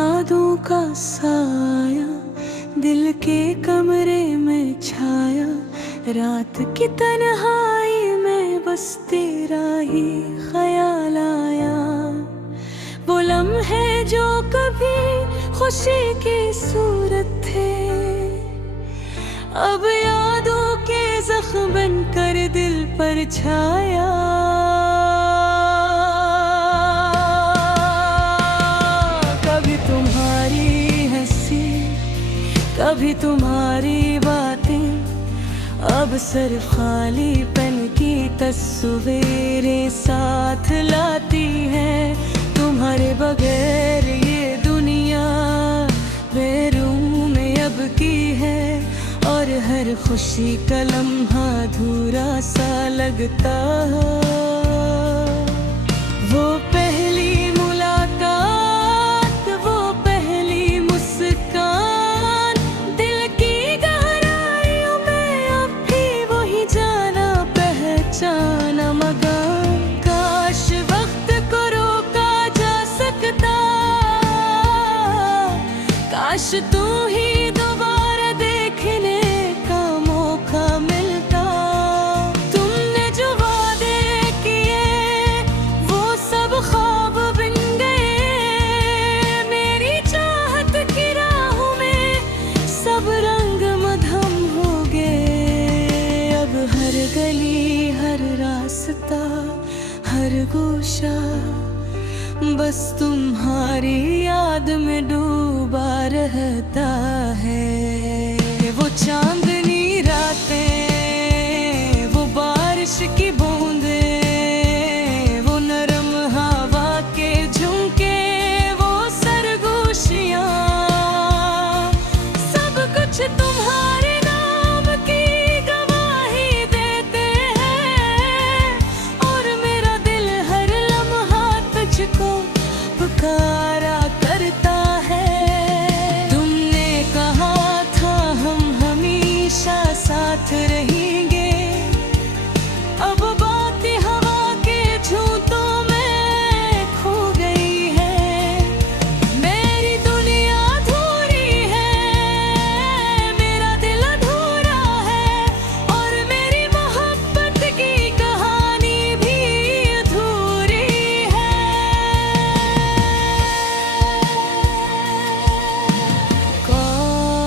यादों का साया दिल के कमरे में छाया। रात की तन्हाई में बस तेरा ही ख्याल आया। वो लम्हे जो कभी खुशी की सूरत थे, अब यादों के जख्म बनकर दिल पर छाया। कभी तुम्हारी हंसी, कभी तुम्हारी बातें, अब सिर्फ खालीपन की तस्वीरें साथ लाती हैं। तुम्हारे बगैर ये दुनिया बेरूह में अब की है, और हर खुशी का लम्हा अधूरा सा लगता है। वो पहली मुलाकात, वो पहली मुस्कान, दिल की गहराइयों में अब भी वही जाना पहचाना मगर। काश वक्त को रोका जा सकता, काश तू ही दोबारा देखने का मौका मिलता। तुमने जो वादे किए वो सब ख्वाब बन गए। मेरी चाहत की राहों में सब रंग मधम हो गए। अब हर गली, हर रास्ता, हर गोशा बस तुम्हारी याद में डूबा रहता है। वो चांदनी रातें, वो बारिश की बूंदें, वो नरम हवा के झुमके, वो सरगोशियां, सब कुछ तुम्हारे नाम की गवाही देते हैं। और मेरा दिल हर लम्हा तुझको पुकारा करता है। तुमने कहा था हम हमेशा साथ रहेंगे, अब बात हवा के झूठों में खो गई है। मेरी दुनिया अधूरी है, मेरा दिल अधूरा है, और मेरी मोहब्बत की कहानी भी अधूरी है।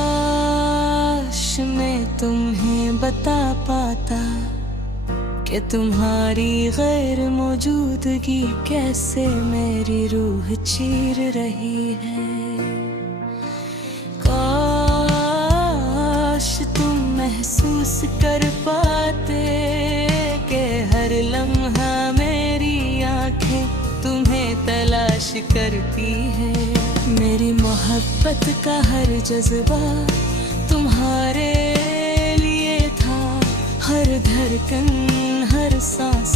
काश मैं तुम्हें बता पाता कि तुम्हारी गैर मौजूदगी कैसे मेरी रूह चीर रही है। काश तुम महसूस कर पाते कि हर लम्हा मेरी आंखें तुम्हें तलाश करती है। मेरी मोहब्बत का हर जज्बा तुम्हारे लिए था, हर धड़कन, हर सांस,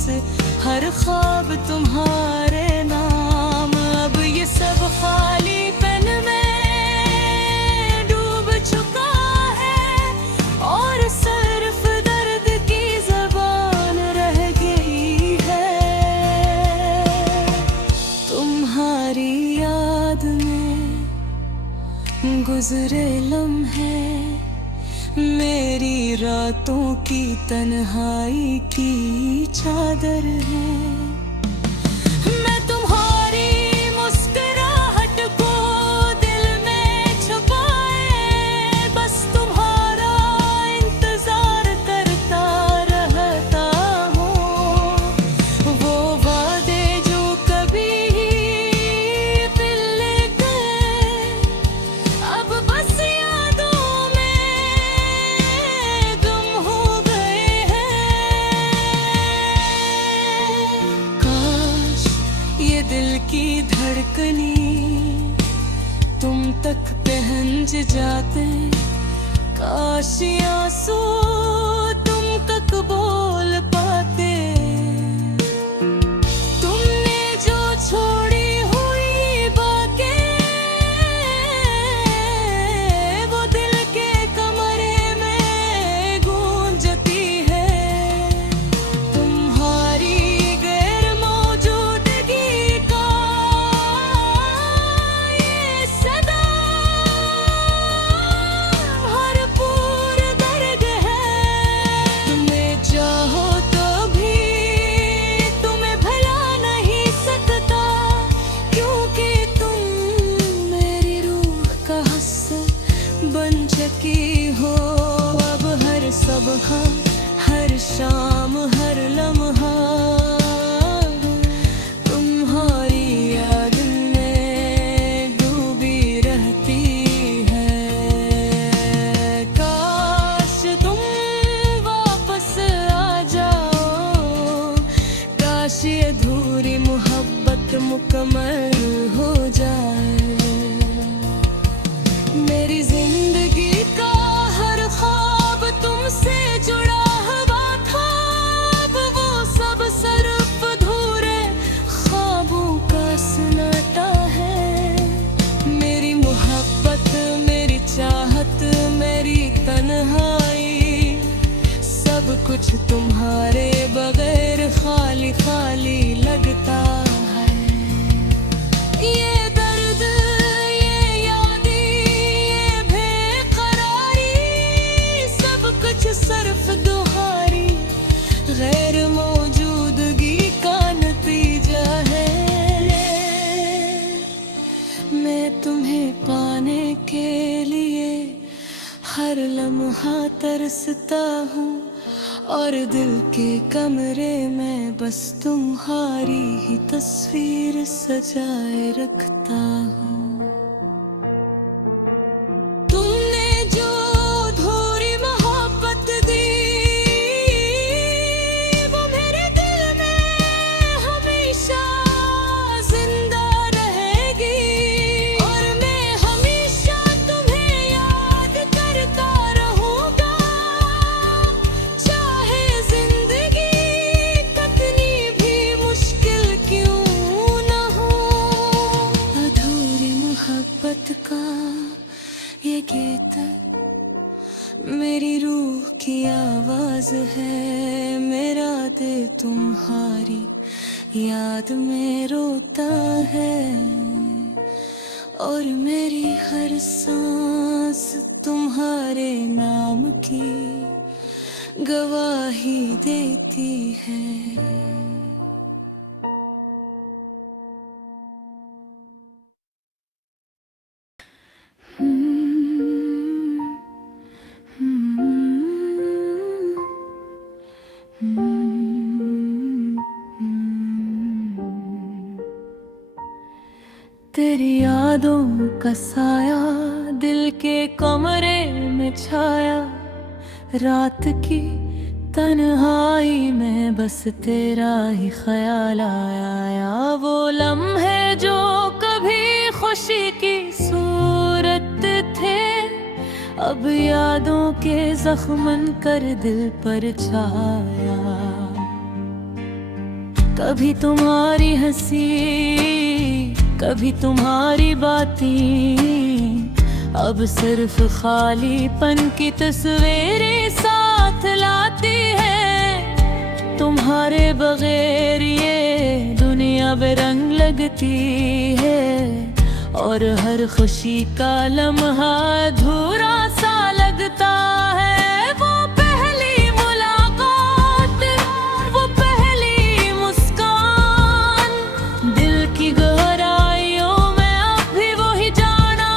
हर ख्वाब तुम्हारे नाम। अब ये सब खालीपन में डूब चुका है, और सिर्फ दर्द की ज़बान रह गई है। तुम्हारी याद में गुजरे लम्हे मेरी रातों की तन्हाई की चादर है। मैं तुम्हारी मुस्कुराहट को दिल में छुपाए बस तुम्हारा इंतजार करता रहता हूँ। वो वादे जो कभी दिल गए, अब बस यादों में गुम हो गए हैं। काश ये दिल की धड़कनी तुम तक पहुंच जाते, काश ये आंसू तुम तक बोल पाते। तुमने जो छोड़ी हुई बातें, वो दिल के कमरे में गूंजती है। तुम्हारी गैर मौजूदगी का ये सुबह हर शाम हर लम्हा तुम्हारी याद में डूबी रहती है। काश तुम वापस आ जाओ, काश ये अधूरी मोहब्बत मुकम्मल हो जाए। मेरी जिंदगी का हर ख्वाब तुमसे जुड़ा हुआ था, अब वो सब सिर्फ अधूरे ख्वाबों का सन्नाटा है। मेरी मोहब्बत, मेरी चाहत, मेरी तन्हाई, सब कुछ तुम्हारे बगैर खाली खाली लगता है। ये दर्द, ये यादें, ये बेकरारी, सब कुछ सिर्फ तुम्हारी गैर मौजूदगी का नतीजा है। मैं तुम्हें पाने के लिए हर लम्हा तरसता हूँ, और दिल के कमरे में बस तुम्हारी ही तस्वीर सजाए रखता हूँ। तुमने जो अधूरी मोहब्बत दी, वो मेरे दिल में हमेशा जिंदा रहेगी, और मैं हमेशा तुम्हें याद करता रहूंगा। चाहे जिंदगी कितनी भी मुश्किल क्यों न हो। अधूरी मोहब्बत का ये गीत मेरी रूह की आवाज है। मेरा दिल तुम्हारी याद में रोता है, और मेरी हर सांस तुम्हारे नाम की गवाही देती है। तेरी यादों का साया दिल के कमरे में छाया, रात की तन्हाई में बस तेरा ही ख्याल आया। वो लम्हे जो कभी खुशी की सूरत थे, अब यादों के जख्मन कर दिल पर छाया। कभी तुम्हारी हंसी, कभी तुम्हारी बातें, अब सिर्फ खालीपन की तस्वीरें साथ लाती है। तुम्हारे बगैर ये दुनिया बेरंग लगती है, और हर खुशी का लम्हा अधूरा सा लगता है। वो पहली मुलाकात, वो पहली मुस्कान, दिल की गहराइयों में अब भी वही जाना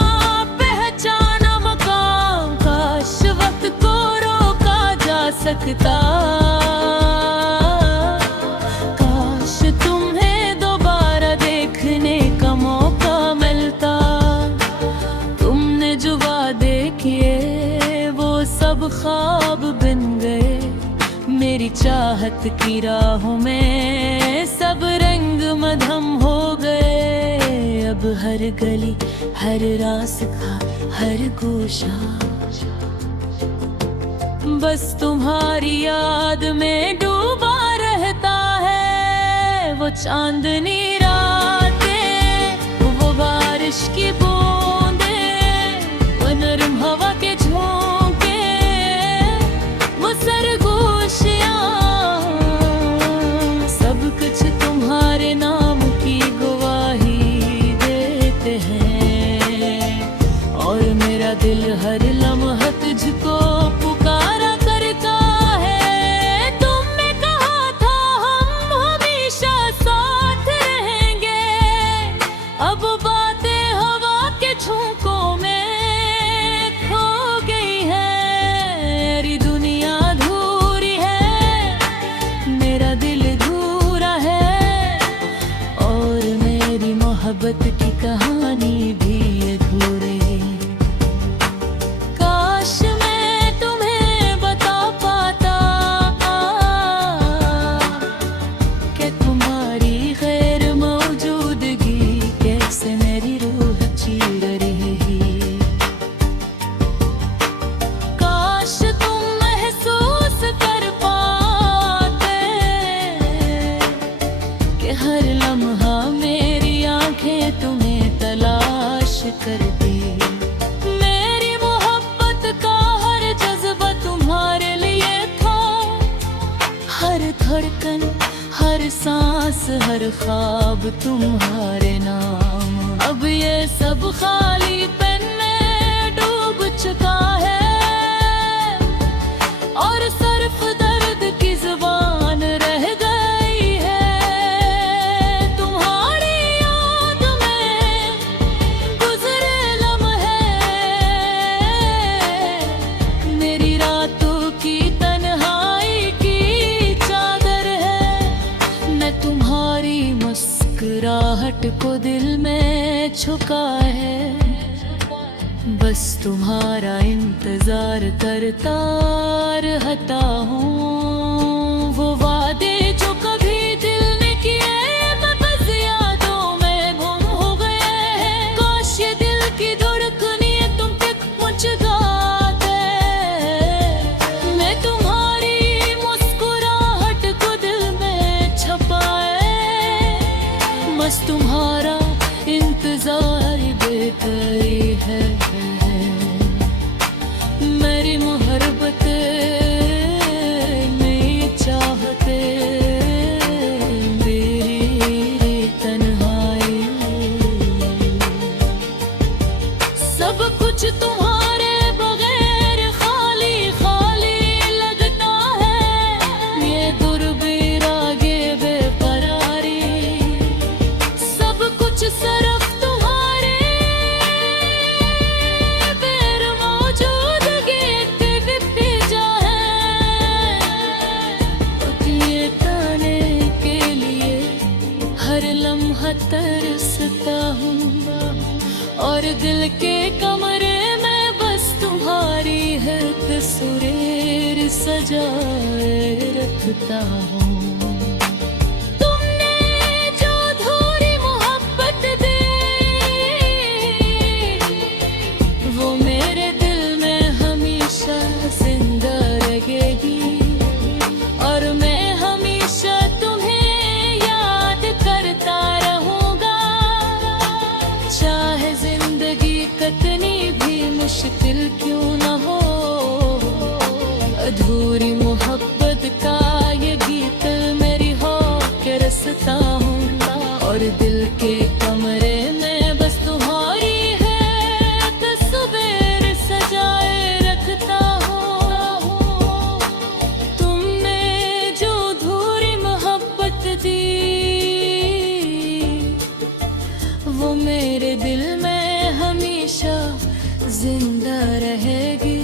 पहचाना मकाम। काश वक्त को रोका जा सकता, काश तुम्हें दोबारा देखने का मौका मिलता। तुमने जो वादे किए वो सब ख्वाब बन गए, मेरी चाहत की राहों में सब रंग मधम हो गए। अब हर गली, हर रास्ता, हर गोशा बस तुम्हारी याद में डूबा रहता है। वो चांदनी रातें, वो बारिश की बूंदें, वो नरम हवा के झोंके, वो सरगोशियां, सब कुछ तुम्हारे नाम की गवाही देते हैं। और मेरा दिल हर लम्हा तुझको पुकारा करता है। तुमने कहा था हम हमेशा साथ रहेंगे, अब बातें हवा के झोंकों में खो गई है। मेरी दुनिया धूप कर दी। मेरी मोहब्बत का हर जज्बा तुम्हारे लिए था, हर धड़कन, हर सांस, हर ख्वाब तुम्हारे नाम। अब ये सब खाली पेन में डूब चुका है, और सिर्फ दर्द की जुबान रह गई है। तुम्हारी याद में गुजरे लम्हे मेरी रातों की तन्हाई की चादर है। मैं तुम्हारी मुस्कुराहट को दिल में छुपा है, बस तुम्हारा इंतजार करता रहता हूँ। वो वादे जो कभी दिल ने किए मैं बस यादों में गुम हो गए हैं। काश ये दिल की धड़कनें तुम तक पहुँच जाते। मैं तुम्हारी मुस्कुराहट को दिल में छुपाए, बस तुम्हारा इंतजार बेकरी है। मेरी मोहब्बत में चाहते, मेरी तन्हाई, सब कुछ तुम्हारे बगैर खाली खाली लगता है। ये दुर्बिरागे बेकरारी, सब कुछ सिर्फ तुम्हारे बेर मौजूदगी के नतीजा है। ये ताने के लिए हर लम्हा तरसता हूँ, और दिल के कमरे में बस तुम्हारी है तस्वीर सजाए रखता हूँ। तुमने जो अधूरी मोहब्बत दी, वो मेरे दिल में हमेशा जिंदा रहेगी, और मैं हमेशा तुम्हें याद करता रहूंगा। चाहे जिंदगी कितनी भी मुश्किल क्यों न हो, अधूरी मोहब्बत का ये गीत मेरी हो के रसता हूँ, और दिल के कमरे में बस तुम्हारी है तस्वीर सजाए रखता हूँ। तुमने जो अधूरी मोहब्बत दी, वो मेरे दिल में हमेशा जिंदा रहेगी,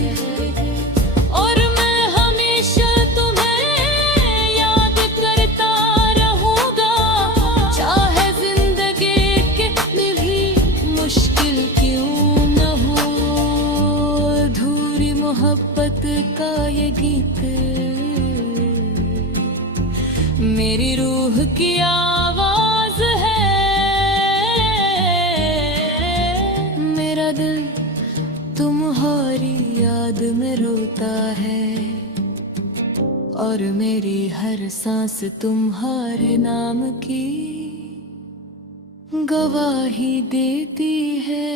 और मैं हमेशा तुम्हें याद करता रहूंगा। चाहे जिंदगी कितनी भी मुश्किल क्यों न हो, अधूरी मोहब्बत का ये गीत मेरी रूह की आवाज है। मेरा दिल तुम्हारी याद में रोता है, और मेरी हर सांस तुम्हारे नाम की गवाही देती है।